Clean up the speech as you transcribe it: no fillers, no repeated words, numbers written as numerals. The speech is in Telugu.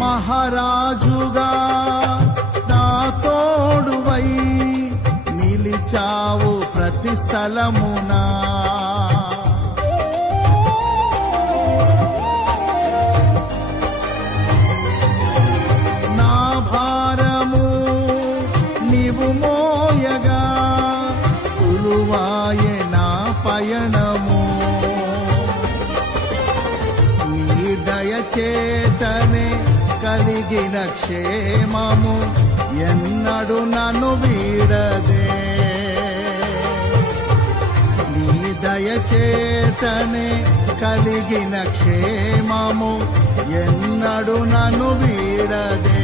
మహారాజుగా నా తోడువై నిలిచావు ప్రతి స్థలమునా. నా భారము నీవు మోయగా సులువాయే నా పయనము. నీ దయచేతనే కలిగిన క్షేమము ఎన్నడు నన్ను వీడదే. నీ దయచేతనే కలిగిన క్షేమము ఎన్నడు నన్ను వీడదే.